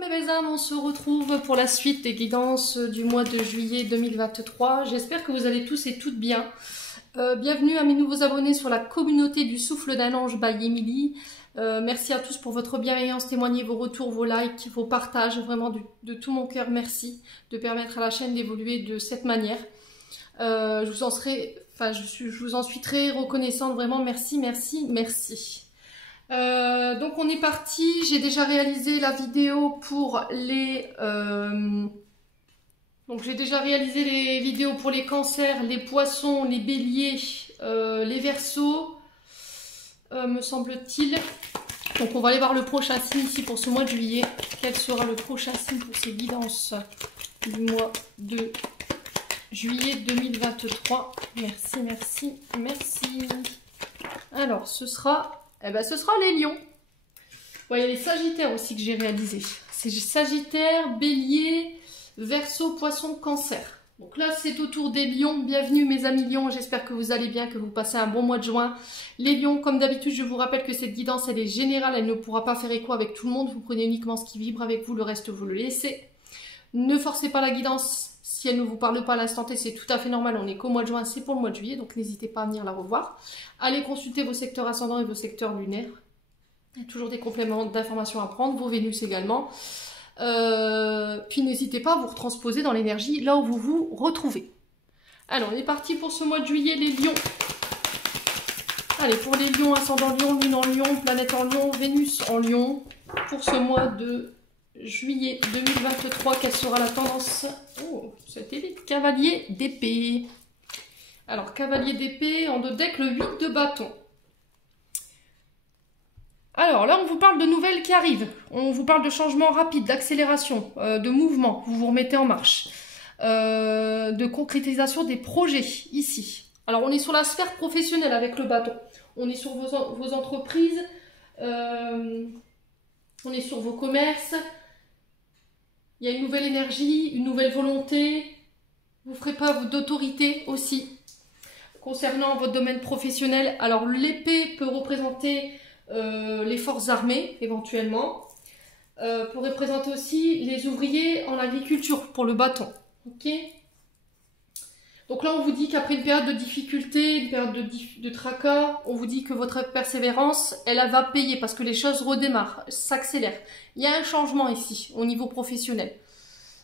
mes belles âmes, on se retrouve pour la suite des guidances du mois de juillet 2023. J'espère que vous allez tous et toutes bien. Bienvenue à mes nouveaux abonnés sur la communauté du souffle d'un ange by Emily. Merci à tous pour votre bienveillance, témoignez vos retours, vos likes, vos partages. Vraiment de tout mon cœur, merci de permettre à la chaîne d'évoluer de cette manière. Je vous en suis très reconnaissante, vraiment merci, merci, merci. Donc on est parti, j'ai déjà réalisé la vidéo pour les vidéos pour les cancers, les poissons, les béliers, les verseaux, me semble-t-il. Donc on va aller voir le prochain signe ici pour ce mois de juillet. Quel sera le prochain signe pour ces guidances du mois de juillet 2023? Merci, merci, merci. Alors ce sera les lions. Bon, il y a les sagittaires aussi que j'ai réalisé. C'est Sagittaire, Bélier, Verseau, Poisson, Cancer. Donc là, c'est au tour des lions. Bienvenue mes amis lions. J'espère que vous allez bien, que vous passez un bon mois de juin. Les lions, comme d'habitude, je vous rappelle que cette guidance, elle est générale. Elle ne pourra pas faire écho avec tout le monde. Vous prenez uniquement ce qui vibre avec vous. Le reste, vous le laissez. Ne forcez pas la guidance. Si elle ne vous parle pas à l'instant T, c'est tout à fait normal. On n'est qu'au mois de juin, c'est pour le mois de juillet. Donc n'hésitez pas à venir la revoir. Allez consulter vos secteurs ascendants et vos secteurs lunaires. Il y a toujours des compléments d'informations à prendre. Vos Vénus également. Puis n'hésitez pas à vous retransposer dans l'énergie là où vous vous retrouvez. Alors on est parti pour ce mois de juillet les lions. Allez, pour les lions, ascendant lion, lune en lion, planète en lion, Vénus en lion. Pour ce mois de juillet 2023, quelle sera la tendance? Oh, c'était les cavaliers d'épée. Alors, cavalier d'épée, en deux decks, le 8 de bâton. Alors là, on vous parle de nouvelles qui arrivent. On vous parle de changements rapides, d'accélération, de mouvement. Vous vous remettez en marche. De concrétisation des projets, ici. Alors, on est sur la sphère professionnelle avec le bâton. On est sur vos entreprises. On est sur vos commerces. Il y a une nouvelle énergie, une nouvelle volonté. Vous ferez preuve d'autorité aussi. Concernant votre domaine professionnel, alors l'épée peut représenter les forces armées, éventuellement. Peut représenter aussi les ouvriers en agriculture, pour le bâton. Ok. Donc là, on vous dit qu'après une période de difficulté, une période de tracas, on vous dit que votre persévérance, elle va payer parce que les choses redémarrent, s'accélèrent. Il y a un changement ici, au niveau professionnel.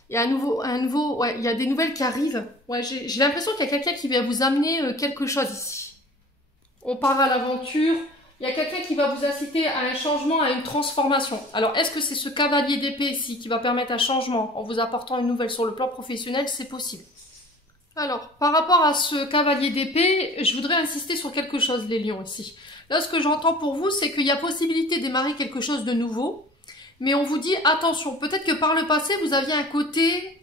Il y a il y a des nouvelles qui arrivent. Ouais, j'ai l'impression qu'il y a quelqu'un qui va vous amener quelque chose ici. On part à l'aventure. Il y a quelqu'un qui va vous inciter à un changement, à une transformation. Alors, est-ce que c'est ce cavalier d'épée ici qui va permettre un changement en vous apportant une nouvelle sur le plan professionnel? C'est possible. Alors, par rapport à ce cavalier d'épée, je voudrais insister sur quelque chose, les lions, ici. Là, ce que j'entends pour vous, c'est qu'il y a possibilité de démarrer quelque chose de nouveau, mais on vous dit, attention, peut-être que par le passé, vous aviez un côté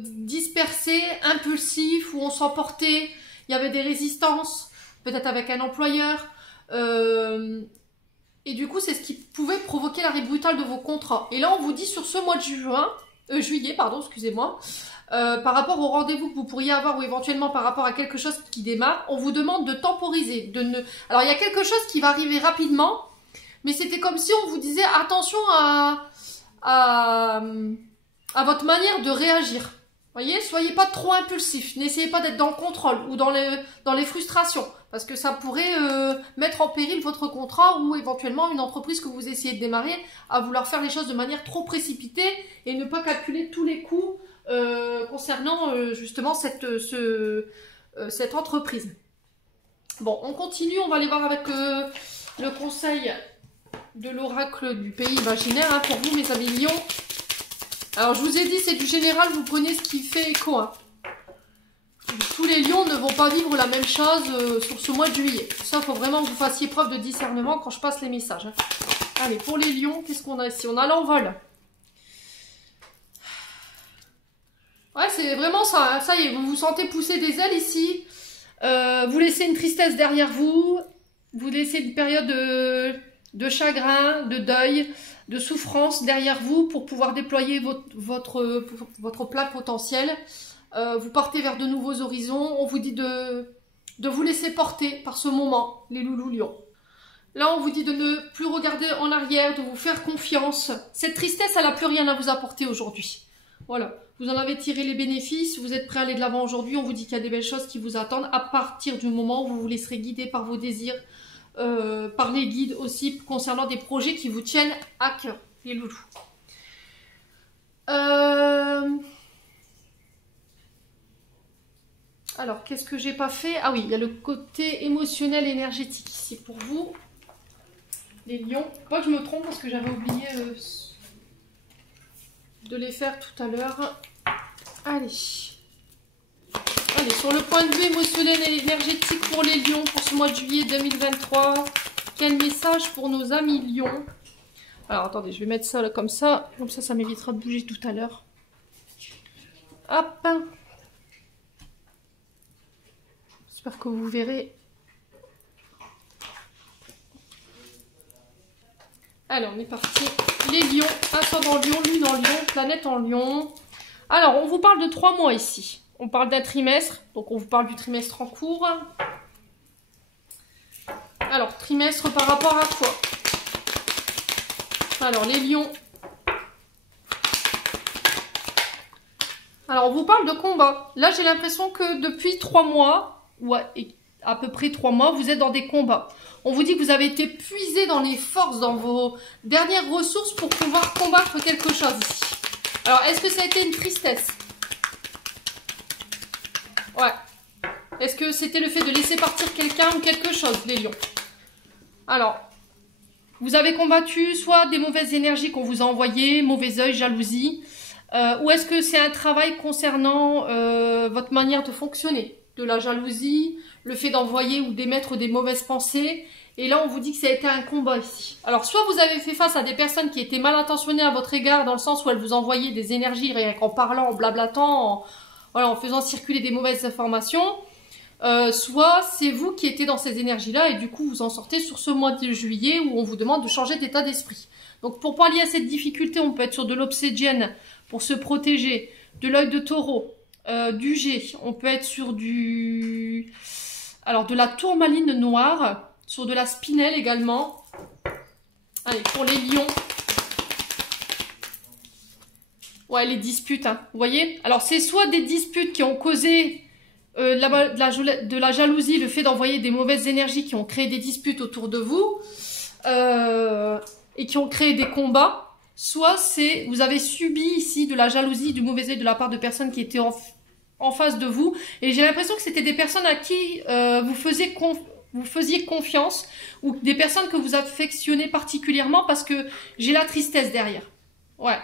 dispersé, impulsif, où on s'emportait, il y avait des résistances, peut-être avec un employeur, et du coup, c'est ce qui pouvait provoquer l'arrêt brutal de vos contrats. Et là, on vous dit sur ce mois de juillet, pardon, excusez-moi, par rapport au rendez-vous que vous pourriez avoir ou éventuellement par rapport à quelque chose qui démarre, on vous demande de temporiser. Alors, il y a quelque chose qui va arriver rapidement, mais c'était comme si on vous disait attention à votre manière de réagir. Voyez, soyez pas trop impulsif, n'essayez pas d'être dans le contrôle ou dans les frustrations, parce que ça pourrait mettre en péril votre contrat ou éventuellement une entreprise que vous essayez de démarrer à vouloir faire les choses de manière trop précipitée et ne pas calculer tous les coûts concernant justement cette entreprise. Bon, on continue, on va aller voir avec le conseil de l'oracle du pays imaginaire hein, pour vous mes amis lions. Alors je vous ai dit c'est du général, vous prenez ce qui fait écho. Hein. Tous les lions ne vont pas vivre la même chose sur ce mois de juillet. Ça, il faut vraiment que vous fassiez preuve de discernement quand je passe les messages. Hein. Allez, pour les lions, qu'est-ce qu'on a ici? On a l'envol. Ouais, c'est vraiment ça. Hein. Ça y est, vous vous sentez pousser des ailes ici. Vous laissez une tristesse derrière vous. Vous laissez une période de chagrin, de deuil, de souffrance derrière vous pour pouvoir déployer votre plein potentiel. Vous partez vers de nouveaux horizons. On vous dit de vous laisser porter par ce moment, les loulous lions. Là, on vous dit de ne plus regarder en arrière, de vous faire confiance. Cette tristesse, elle n'a plus rien à vous apporter aujourd'hui. Voilà, vous en avez tiré les bénéfices, vous êtes prêt à aller de l'avant aujourd'hui, on vous dit qu'il y a des belles choses qui vous attendent à partir du moment où vous vous laisserez guider par vos désirs, par les guides aussi concernant des projets qui vous tiennent à cœur, les loulous. Alors, qu'est-ce que j'ai pas fait? Ah oui, il y a le côté émotionnel, énergétique ici pour vous, les lions. Pas que je me trompe parce que j'avais oublié de les faire tout à l'heure. Allez. Allez, sur le point de vue émotionnel et énergétique pour les lions pour ce mois de juillet 2023, quel message pour nos amis lions? Alors, attendez, je vais mettre ça là, comme ça m'évitera de bouger tout à l'heure. Hop. J'espère que vous verrez. Alors, on est parti. Les lions, ascendant lion, lune en lion, planète en lion. Alors, on vous parle de 3 mois ici. On parle d'un trimestre, donc on vous parle du trimestre en cours. Alors, trimestre par rapport à quoi? Alors, les lions. Alors, on vous parle de combat. Là, j'ai l'impression que depuis 3 mois, ou à peu près 3 mois, vous êtes dans des combats. On vous dit que vous avez été puisé dans les forces, dans vos dernières ressources pour pouvoir combattre quelque chose ici. Alors, est-ce que ça a été une tristesse? Ouais. Est-ce que c'était le fait de laisser partir quelqu'un ou quelque chose, les lions? Alors, vous avez combattu soit des mauvaises énergies qu'on vous a envoyées, mauvais œil, jalousie, ou est-ce que c'est un travail concernant votre manière de fonctionner? De la jalousie, le fait d'envoyer ou d'émettre des mauvaises pensées. Et là, on vous dit que ça a été un combat ici. Alors, soit vous avez fait face à des personnes qui étaient mal intentionnées à votre égard, dans le sens où elles vous envoyaient des énergies rien qu'en parlant, en blablatant, en faisant circuler des mauvaises informations. Soit c'est vous qui étiez dans ces énergies-là et du coup, vous en sortez sur ce mois de juillet où on vous demande de changer d'état d'esprit. Donc, pour pallier à cette difficulté, on peut être sur de l'obsidienne pour se protéger, de l'œil de taureau, du G, on peut être sur du... Alors, de la tourmaline noire, sur de la spinelle également. Allez, pour les lions. Ouais, les disputes, hein, vous voyez? Alors, c'est soit des disputes qui ont causé de la jalousie, le fait d'envoyer des mauvaises énergies qui ont créé des disputes autour de vous et qui ont créé des combats. Soit c'est vous avez subi ici de la jalousie, du mauvais œil de la part de personnes qui étaient en face de vous. Et j'ai l'impression que c'était des personnes à qui vous faisiez confiance ou des personnes que vous affectionnez particulièrement parce que j'ai la tristesse derrière. Ouais.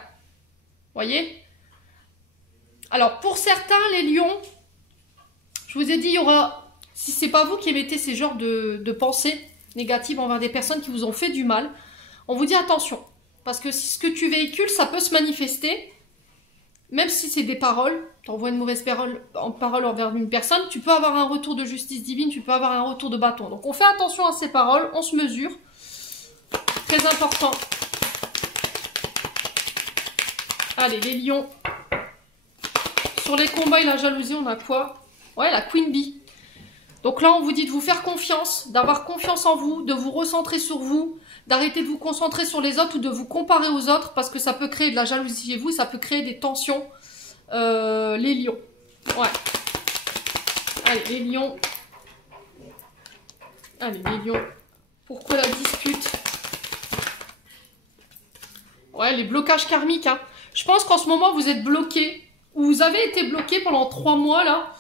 Voyez? Alors, pour certains, les lions, je vous ai dit, il y aura, si c'est pas vous qui émettez ces genres de pensées négatives envers des personnes qui vous ont fait du mal, on vous dit attention. Parce que si ce que tu véhicules, ça peut se manifester, même si c'est des paroles, tu envoies une mauvaise parole envers une personne, tu peux avoir un retour de justice divine, tu peux avoir un retour de bâton. Donc on fait attention à ces paroles, on se mesure. Très important. Allez, les lions. Sur les combats et la jalousie, on a quoi? Ouais, la Queen Bee. Donc là, on vous dit de vous faire confiance, d'avoir confiance en vous, de vous recentrer sur vous, d'arrêter de vous concentrer sur les autres ou de vous comparer aux autres parce que ça peut créer de la jalousie chez vous, ça peut créer des tensions. Les lions. Ouais. Allez, les lions. Allez, les lions. Pourquoi la dispute? Ouais, les blocages karmiques. Hein. Je pense qu'en ce moment, vous êtes bloqué. Ou vous avez été bloqué pendant 3 mois, là.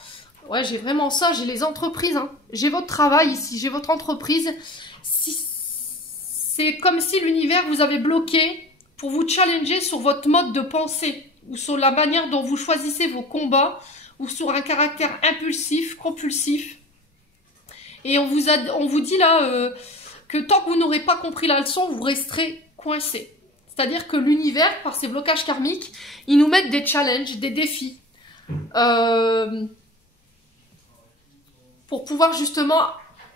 Ouais, j'ai vraiment ça. J'ai les entreprises. Hein. J'ai votre travail ici. J'ai votre entreprise. C'est comme si l'univers vous avait bloqué pour vous challenger sur votre mode de pensée ou sur la manière dont vous choisissez vos combats ou sur un caractère impulsif, compulsif. Et on vous dit là que tant que vous n'aurez pas compris la leçon, vous resterez coincé. C'est-à-dire que l'univers, par ses blocages karmiques, il nous met des challenges, des défis. Pour pouvoir justement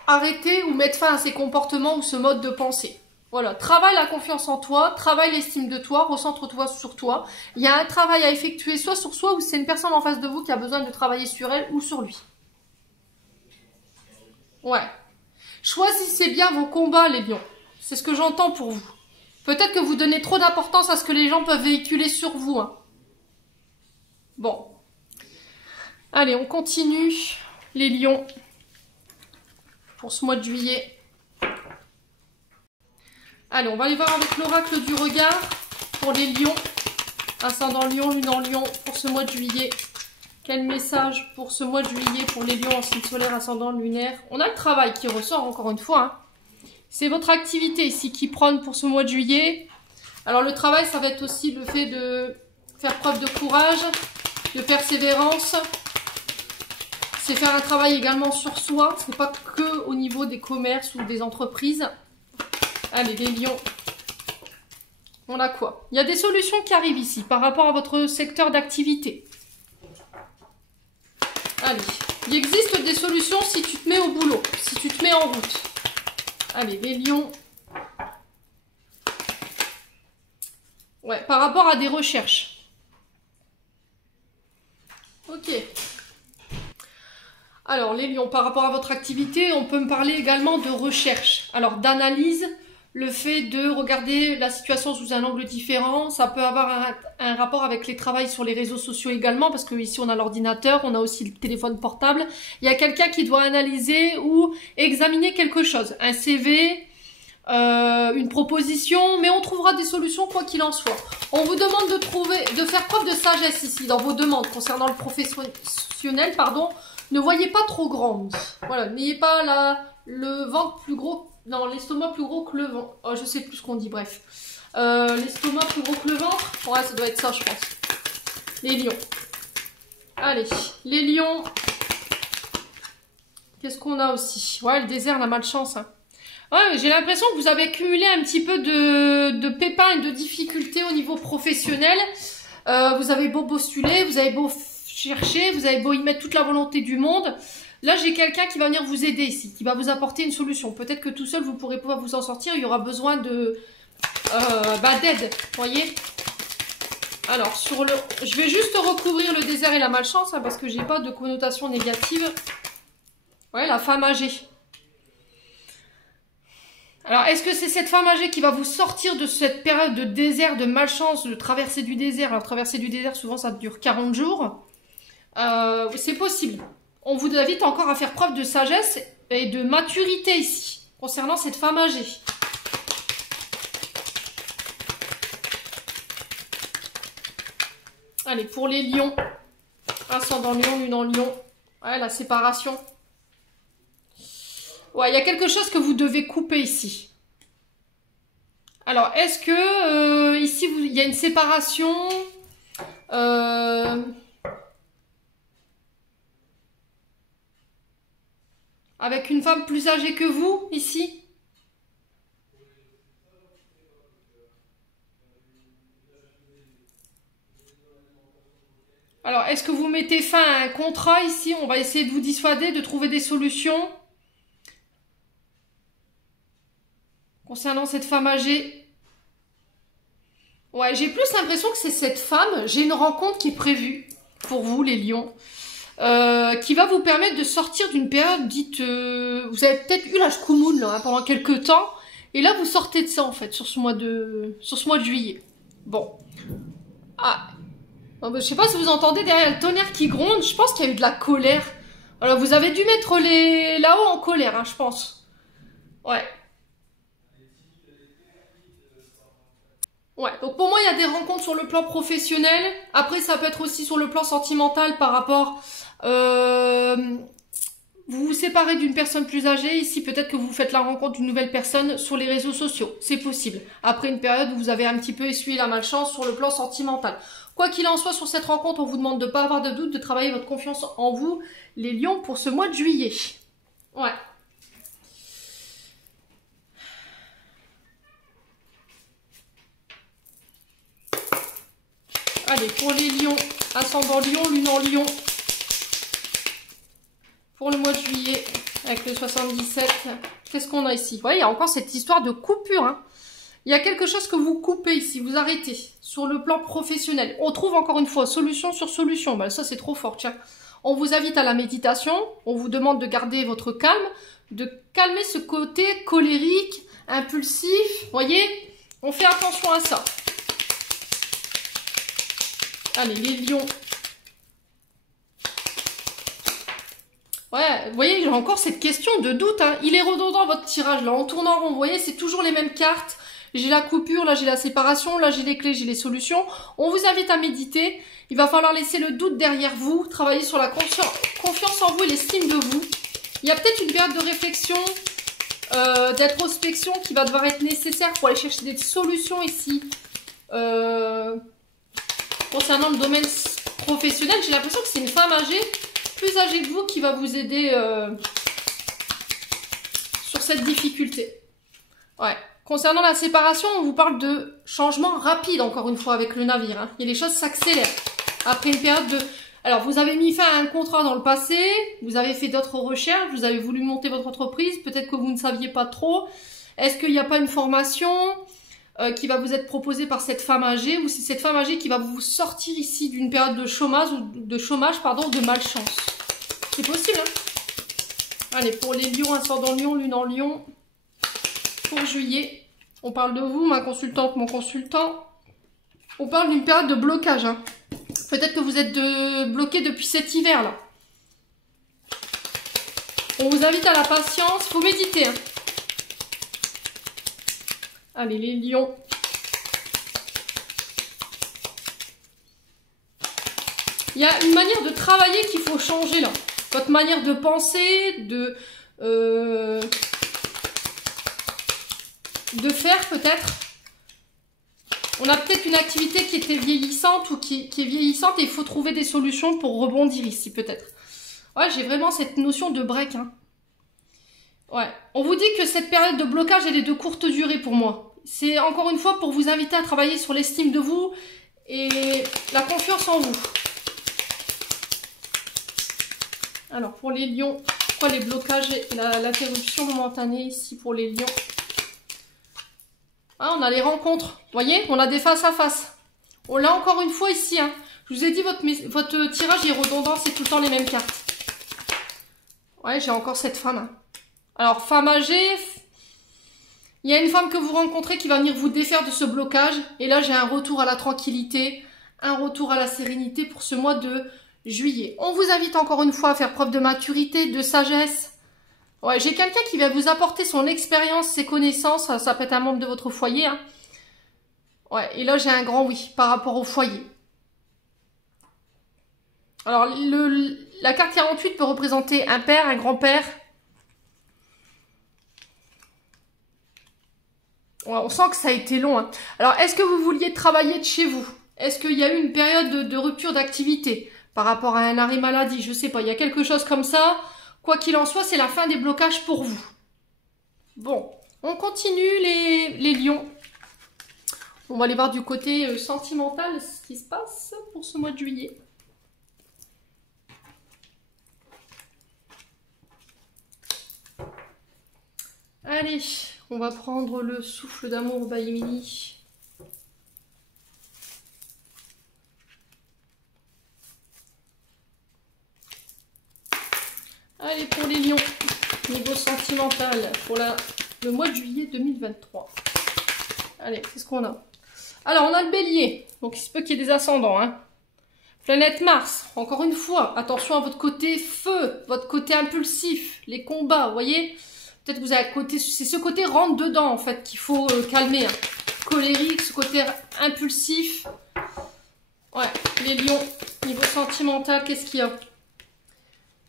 arrêter ou mettre fin à ces comportements ou ce mode de pensée. Voilà, travaille la confiance en toi, travaille l'estime de toi, recentre-toi sur toi. Il y a un travail à effectuer soit sur soi ou c'est une personne en face de vous qui a besoin de travailler sur elle ou sur lui. Ouais. Choisissez bien vos combats, les lions. C'est ce que j'entends pour vous. Peut-être que vous donnez trop d'importance à ce que les gens peuvent véhiculer sur vous. Hein. Bon. Allez, on continue. Les lions. Pour ce mois de juillet. Allez, on va aller voir avec l'oracle du regard. Pour les lions. Ascendant lion, lune en lion. Pour ce mois de juillet. Quel message pour ce mois de juillet pour les lions en signe solaire, ascendant, lunaire. On a le travail qui ressort encore une fois. Hein. C'est votre activité ici qui prône pour ce mois de juillet. Alors le travail, ça va être aussi le fait de faire preuve de courage, de persévérance. C'est faire un travail également sur soi. Ce n'est pas que au niveau des commerces ou des entreprises. Allez, les lions. On a quoi? Il y a des solutions qui arrivent ici par rapport à votre secteur d'activité. Allez, il existe des solutions si tu te mets au boulot, si tu te mets en route. Allez, les lions. Ouais, par rapport à des recherches. Ok. Alors, les lions, par rapport à votre activité, on peut me parler également de recherche. Alors, d'analyse, le fait de regarder la situation sous un angle différent, ça peut avoir un rapport avec les travails sur les réseaux sociaux également, parce que ici on a l'ordinateur, on a aussi le téléphone portable. Il y a quelqu'un qui doit analyser ou examiner quelque chose, un CV, une proposition, mais on trouvera des solutions quoi qu'il en soit. On vous demande de faire preuve de sagesse ici dans vos demandes concernant le professionnel, pardon. Ne voyez pas trop grande. Voilà, n'ayez pas le ventre plus gros. Non, l'estomac plus gros que le ventre. Oh, je sais plus ce qu'on dit, bref. L'estomac plus gros que le ventre. Ouais, ça doit être ça, je pense. Les lions. Allez, les lions. Qu'est-ce qu'on a aussi? Ouais, le désert, la malchance. Hein. Ouais, j'ai l'impression que vous avez cumulé un petit peu de pépins et de difficultés au niveau professionnel. Vous avez beau postuler, vous avez beau chercher, vous avez beau y mettre toute la volonté du monde. Là, j'ai quelqu'un qui va venir vous aider ici, qui va vous apporter une solution. Peut-être que tout seul, vous ne pourrez pas vous en sortir. Il y aura besoin de d'aide, voyez. Alors, je vais juste recouvrir le désert et la malchance, hein, parce que j'ai pas de connotation négative. Ouais, la femme âgée. Alors, est-ce que c'est cette femme âgée qui va vous sortir de cette période de désert, de malchance, de traversée du désert? Alors, traversée du désert, souvent, ça dure 40 jours. C'est possible. On vous invite encore à faire preuve de sagesse et de maturité ici, concernant cette femme âgée. Allez, pour les lions, ascendant lion, lune en lion, ouais, la séparation. Ouais, il y a quelque chose que vous devez couper ici. Alors, est-ce que ici, il y a une séparation avec une femme plus âgée que vous, ici? Alors, est-ce que vous mettez fin à un contrat ici? On va essayer de vous dissuader, de trouver des solutions. Concernant cette femme âgée. Ouais, j'ai plus l'impression que c'est cette femme. J'ai une rencontre qui est prévue pour vous, les lions. Qui va vous permettre de sortir d'une période dite... vous avez peut-être eu la shkumoun là, hein, pendant quelques temps. Et là, vous sortez de ça, en fait, sur ce mois de juillet. Bon. Ah. Non, bah, je sais pas si vous entendez derrière le tonnerre qui gronde. Je pense qu'il y a eu de la colère. Alors, vous avez dû mettre là-haut en colère, hein, je pense. Ouais. Ouais, donc pour moi, il y a des rencontres sur le plan professionnel. Après, ça peut être aussi sur le plan sentimental par rapport... vous vous séparez d'une personne plus âgée. Ici, peut-être que vous faites la rencontre d'une nouvelle personne sur les réseaux sociaux. C'est possible. Après une période où vous avez un petit peu essuyé la malchance sur le plan sentimental. Quoi qu'il en soit, sur cette rencontre, on vous demande de ne pas avoir de doute, de travailler votre confiance en vous, les lions, pour ce mois de juillet. Ouais. Allez, pour les lions, ascendant lion, lune en lion. Pour le mois de juillet, avec le 77, qu'est-ce qu'on a ici? Ouais, il y a encore cette histoire de coupure. Hein. Il y a quelque chose que vous coupez ici, vous arrêtez. Sur le plan professionnel. On trouve encore une fois solution sur solution. Ben, ça, c'est trop fort, tiens. On vous invite à la méditation. On vous demande de garder votre calme, de calmer ce côté colérique, impulsif. Vous voyez, on fait attention à ça. Allez, les lions. Ouais, vous voyez, j'ai encore cette question de doute. Hein. Il est redondant votre tirage là, en tournant rond. Vous voyez, c'est toujours les mêmes cartes. J'ai la coupure, là j'ai la séparation, là j'ai les clés, j'ai les solutions. On vous invite à méditer. Il va falloir laisser le doute derrière vous, travailler sur la confiance en vous et l'estime de vous. Il y a peut-être une période de réflexion, d'introspection qui va devoir être nécessaire pour aller chercher des solutions ici. Concernant le domaine professionnel, j'ai l'impression que c'est une femme âgée, plus âgée que vous, qui va vous aider sur cette difficulté. Ouais. Concernant la séparation, on vous parle de changement rapide, encore une fois, avec le navire. Hein. Et les choses s'accélèrent. Après une période de... Alors, vous avez mis fin à un contrat dans le passé, vous avez fait d'autres recherches, vous avez voulu monter votre entreprise, peut-être que vous ne saviez pas trop. Est-ce qu'il n'y a pas une formation qui va vous être proposée par cette femme âgée, ou c'est cette femme âgée qui va vous sortir ici d'une période de chômage, ou de malchance? C'est possible, hein. Allez, pour les lions, ascendant lion, lune en lion... Pour juillet, on parle de vous, ma consultante, mon consultant. On parle d'une période de blocage. Hein. Peut-être que vous êtes bloqué depuis cet hiver-là. On vous invite à la patience. Il faut méditer. Hein. Allez, les lions. Il y a une manière de travailler qu'il faut changer là. Votre manière de penser, de faire peut-être. On a peut-être une activité qui était vieillissante ou qui est vieillissante et il faut trouver des solutions pour rebondir ici peut-être. Ouais, j'ai vraiment cette notion de break. Hein. Ouais, on vous dit que cette période de blocage elle est de courte durée pour moi. C'est encore une fois pour vous inviter à travailler sur l'estime de vous et la confiance en vous. Alors pour les lions, pourquoi les blocages et l'interruption momentanée ici pour les lions? Ah, on a les rencontres, vous voyez, on a des face à face. On l'a encore une fois ici. Hein. Je vous ai dit, votre tirage est redondant, c'est tout le temps les mêmes cartes. Ouais, j'ai encore cette femme. Hein. Alors, femme âgée, il y a une femme que vous rencontrez qui va venir vous défaire de ce blocage. Et là, j'ai un retour à la tranquillité, un retour à la sérénité pour ce mois de juillet. On vous invite encore une fois à faire preuve de maturité, de sagesse. Ouais, j'ai quelqu'un qui va vous apporter son expérience, ses connaissances. Ça peut être un membre de votre foyer. Hein. Ouais, et là, j'ai un grand oui par rapport au foyer. Alors, la carte 48 peut représenter un père, un grand-père. Ouais, on sent que ça a été long. Hein. Alors, est-ce que vous vouliez travailler de chez vous? Est-ce qu'il y a eu une période de rupture d'activité par rapport à un arrêt maladie? Je sais pas, il y a quelque chose comme ça. Quoi qu'il en soit, c'est la fin des blocages pour vous. Bon, on continue les lions. On va aller voir du côté sentimental ce qui se passe pour ce mois de juillet. Allez, on va prendre le souffle d'amour Baïmini. Allez, pour les lions, niveau sentimental, pour le mois de juillet 2023. Allez, qu'est-ce qu'on a? Alors, on a le bélier, donc il se peut qu'il y ait des ascendants. Hein. Planète Mars, encore une fois, attention à votre côté feu, votre côté impulsif, les combats, vous voyez? Peut-être que vous avez côté, c'est ce côté rentre dedans, en fait, qu'il faut calmer. Hein. Colérique, ce côté impulsif. Ouais, les lions, niveau sentimental, qu'est-ce qu'il y a?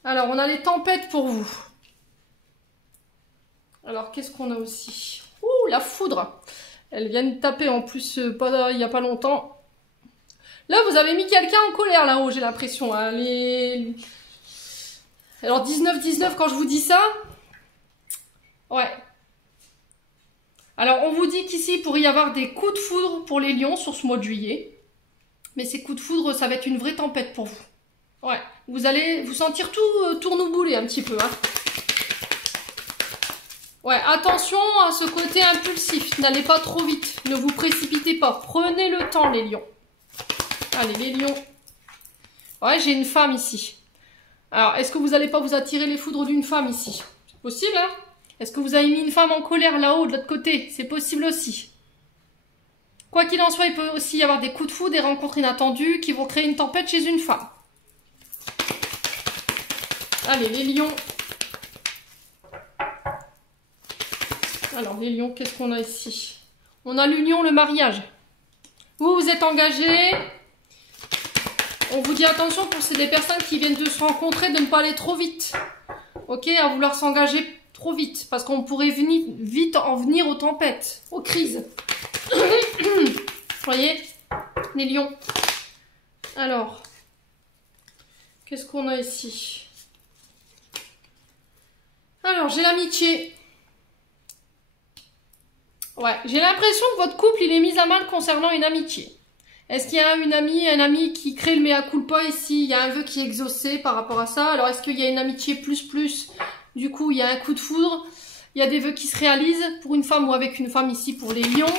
Alors, on a les tempêtes pour vous. Alors, qu'est-ce qu'on a aussi? Ouh, la foudre. Elle vient de taper en plus il n'y a pas longtemps. Là, vous avez mis quelqu'un en colère là-haut, j'ai l'impression. Hein. Alors, 19-19, quand je vous dis ça. Ouais. Alors, on vous dit qu'ici, il pourrait y avoir des coups de foudre pour les lions sur ce mois de juillet. Mais ces coups de foudre, ça va être une vraie tempête pour vous. Ouais, vous allez vous sentir tout tournebouler un petit peu. Hein. Ouais, attention à ce côté impulsif. N'allez pas trop vite. Ne vous précipitez pas. Prenez le temps, les lions. Allez, les lions. Ouais, j'ai une femme ici. Alors, est-ce que vous n'allez pas vous attirer les foudres d'une femme ici? C'est possible, hein? Est-ce que vous avez mis une femme en colère là-haut, de l'autre côté? C'est possible aussi. Quoi qu'il en soit, il peut aussi y avoir des coups de foudre, des rencontres inattendues qui vont créer une tempête chez une femme. Allez, les lions. Alors, les lions, qu'est-ce qu'on a ici? On a l'union, le mariage. Vous, vous êtes engagés. On vous dit attention pour ces des personnes qui viennent de se rencontrer, de ne pas aller trop vite. Ok, à vouloir s'engager trop vite. Parce qu'on pourrait vite en venir aux tempêtes, aux crises. Voyez, les lions. Alors, qu'est-ce qu'on a ici? Alors, j'ai l'amitié. Ouais, j'ai l'impression que votre couple, il est mis à mal concernant une amitié. Est-ce qu'il y a une amie, un ami qui crée le mea culpa ici? Il y a un vœu qui est exaucé par rapport à ça. Alors, est-ce qu'il y a une amitié plus? Du coup, il y a un coup de foudre. Il y a des vœux qui se réalisent pour une femme ou avec une femme ici pour les lions.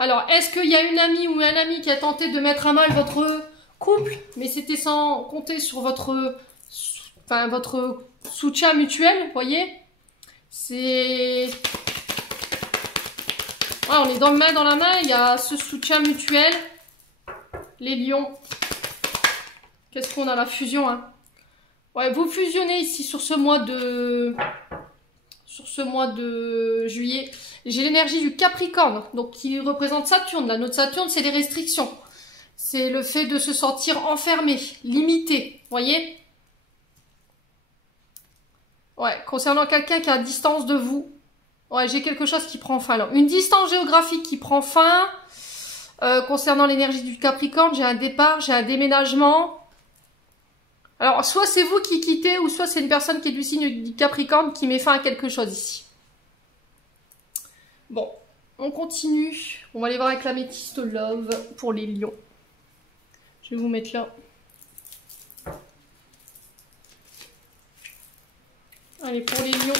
Alors, est-ce qu'il y a une amie ou un ami qui a tenté de mettre à mal votre couple, mais c'était sans compter sur votre soutien mutuel, vous voyez? C'est... Ouais, on est dans le main dans la main, il y a ce soutien mutuel. Les lions. Qu'est-ce qu'on a? La fusion, hein. Ouais, vous fusionnez ici sur ce mois de... juillet. J'ai l'énergie du Capricorne, donc qui représente Saturne. La note Saturne, c'est les restrictions. C'est le fait de se sentir enfermé, limité, voyez? Ouais, concernant quelqu'un qui est à distance de vous. Ouais, j'ai quelque chose qui prend fin. Alors, une distance géographique qui prend fin. Concernant l'énergie du Capricorne, j'ai un départ, j'ai un déménagement. Alors, soit c'est vous qui quittez, ou soit c'est une personne qui est du signe du Capricorne qui met fin à quelque chose ici. Bon, on continue. On va aller voir avec l'améthyste love pour les lions. Je vais vous mettre là. Allez, pour les lions.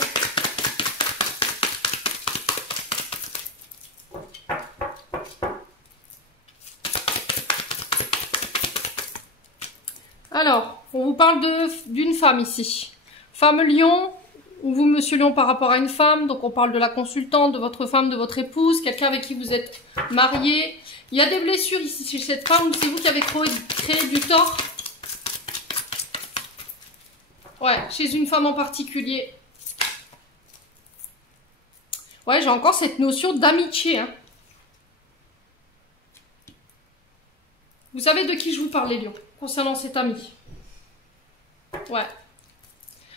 Alors, on vous parle d'une femme ici. Femme lion, ou vous, monsieur lion, par rapport à une femme. Donc, on parle de la consultante, de votre femme, de votre épouse, quelqu'un avec qui vous êtes marié. Il y a des blessures ici chez cette femme, ou c'est vous qui avez créé du tort. Ouais, chez une femme en particulier. Ouais, j'ai encore cette notion d'amitié, hein. Vous savez de qui je vous parle, les lions, concernant cet ami. Ouais.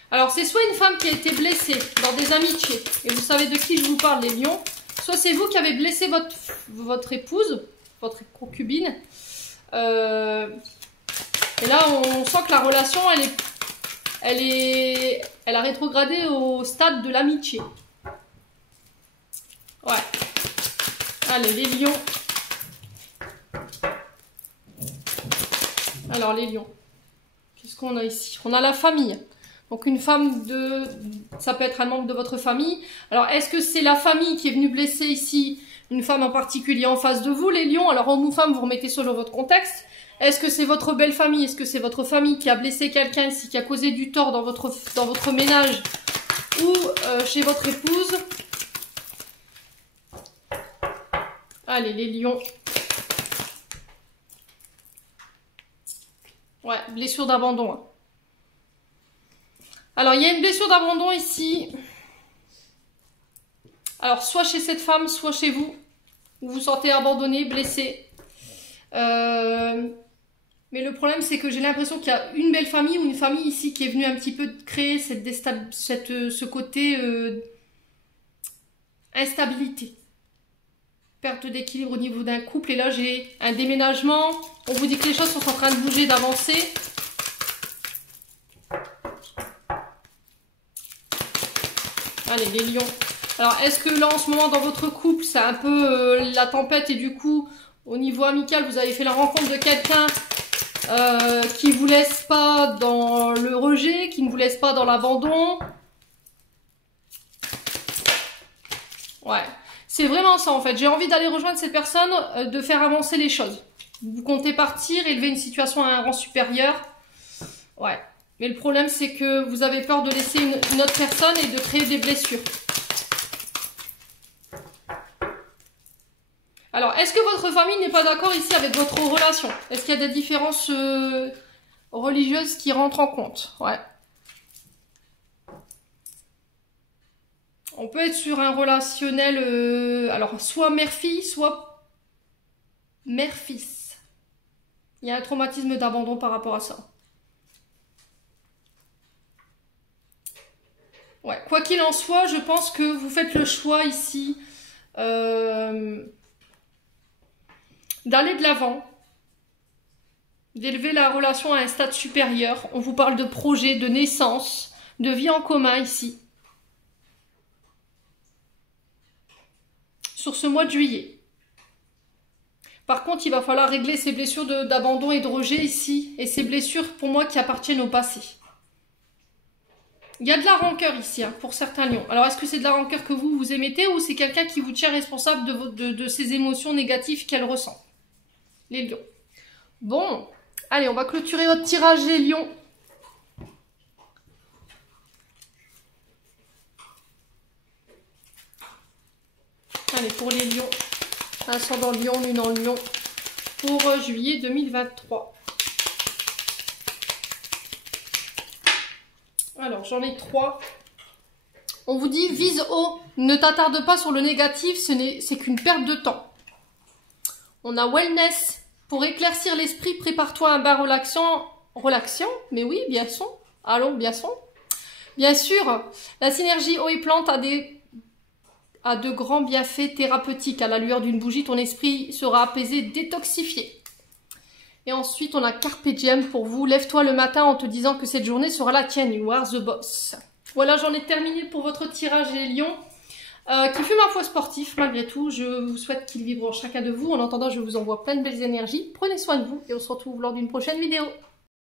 Alors, c'est soit une femme qui a été blessée dans des amitiés, et vous savez de qui je vous parle, les lions, soit c'est vous qui avez blessé votre épouse, votre concubine. Et là, on sent que la relation, elle a rétrogradé au stade de l'amitié. Ouais. Allez, les lions. Alors, les lions. Qu'est-ce qu'on a ici? On a la famille. Donc, une femme de... Ça peut être un membre de votre famille. Alors, est-ce que c'est la famille qui est venue blesser ici une femme en particulier en face de vous, les lions? Alors, homme ou femme, vous remettez selon votre contexte. Est-ce que c'est votre belle famille? Est-ce que c'est votre famille qui a blessé quelqu'un ici, qui a causé du tort dans votre ménage ou chez votre épouse? Allez, les lions. Ouais, blessure d'abandon. Hein. Alors, il y a une blessure d'abandon ici. Alors, soit chez cette femme, soit chez vous. Vous vous sentez abandonné, blessé. Mais le problème, c'est que j'ai l'impression qu'il y a une belle famille ou une famille ici qui est venue un petit peu créer ce côté instabilité. Perte d'équilibre au niveau d'un couple. Et là, j'ai un déménagement. On vous dit que les choses sont en train de bouger, d'avancer. Allez, les lions. Alors, est-ce que là, en ce moment, dans votre couple, c'est un peu la tempête et du coup, au niveau amical, vous avez fait la rencontre de quelqu'un qui ne vous laisse pas dans le rejet, qui ne vous laisse pas dans l'abandon? Ouais. C'est vraiment ça en fait, j'ai envie d'aller rejoindre cette personne, de faire avancer les choses. Vous comptez partir, élever une situation à un rang supérieur. Ouais. Mais le problème, c'est que vous avez peur de laisser une autre personne et de créer des blessures. Alors, est-ce que votre famille n'est pas d'accord ici avec votre relation? Est-ce qu'il y a des différences religieuses qui rentrent en compte? Ouais. On peut être sur un relationnel, alors soit mère-fille, soit mère-fils. Il y a un traumatisme d'abandon par rapport à ça. Ouais, quoi qu'il en soit, je pense que vous faites le choix ici d'aller de l'avant, d'élever la relation à un stade supérieur. On vous parle de projet, de naissance, de vie en commun ici. Sur ce mois de juillet. Par contre, il va falloir régler ces blessures d'abandon et de rejet ici. Et ces blessures, pour moi, qui appartiennent au passé. Il y a de la rancœur ici, hein, pour certains lions. Alors, est-ce que c'est de la rancœur que vous émettez ou c'est quelqu'un qui vous tient responsable de ces émotions négatives qu'elle ressent? Les lions. Bon, allez, on va clôturer votre tirage, les lions. Allez, pour les lions, ascendant lion, lune en lion, pour juillet 2023. Alors, j'en ai 3. On vous dit, vise haut, ne t'attarde pas sur le négatif, c'est qu'une perte de temps. On a wellness, pour éclaircir l'esprit, prépare-toi à un bain relaxant. Relaxant? Mais oui, bien sûr. Allons, bien sûr. Bien sûr, la synergie eau et plante a de grands bienfaits thérapeutiques. À la lueur d'une bougie, ton esprit sera apaisé, détoxifié. Et ensuite, on a Carpe Diem pour vous. Lève-toi le matin en te disant que cette journée sera la tienne. You are the boss. Voilà, j'en ai terminé pour votre tirage, les lions. Qui fut ma foi sportif, malgré tout. Je vous souhaite qu'il vibre en chacun de vous. En attendant, je vous envoie plein de belles énergies. Prenez soin de vous et on se retrouve lors d'une prochaine vidéo.